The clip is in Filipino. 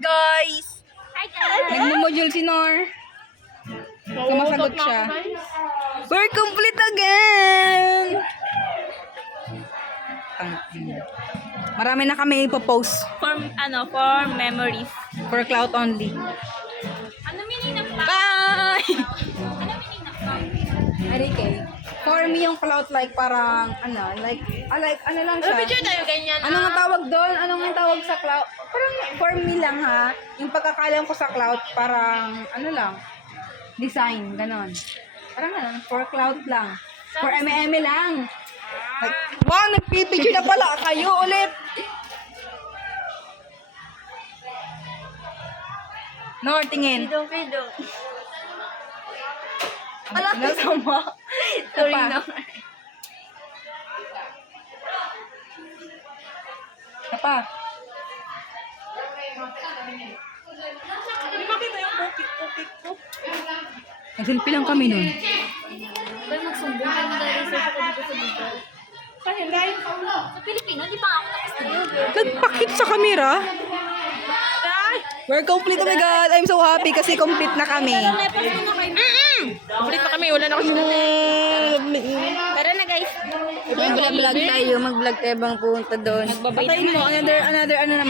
guys! Hi guys! Nagmamodule si Nor. Sumasagot siya. We're complete again! Marami na kami ipopost For memories. for clout only. Ano meaning ng cloud? Bye! Ano meaning ng cloud? Arike. For me yung clout like parang like ano lang siya. Picture tayo ganyan. Ano nga tawag doon? Ano nga tawag sa cloud? Parang for me lang ha. Yung pagkakalam ko sa cloud parang lang. Design, ganon. Parang ganon. For cloud lang. For eme lang. Like, wow, nagpipicture na pala kayo ulit. Nor, tingin. Pido. Nasama. Sorry Apa? na. Apa? Hindi makita yung pupik ko. Nag-selfie lang kami nun. Pero magsumbong ka na dahil sa dito sa dito. Kaya guys, sa Pilipino, di pa ako tapos na yun. Nagpakit sa camera. We're complete, oh my God. I'm so happy kasi complete na kami. Lepas mo na kayo. Complete na kami. Wala na kasi Tara na guys. Mag-vlog tayo. Mag-vlog tayo bang punta doon. Patayin mo. Another ano naman.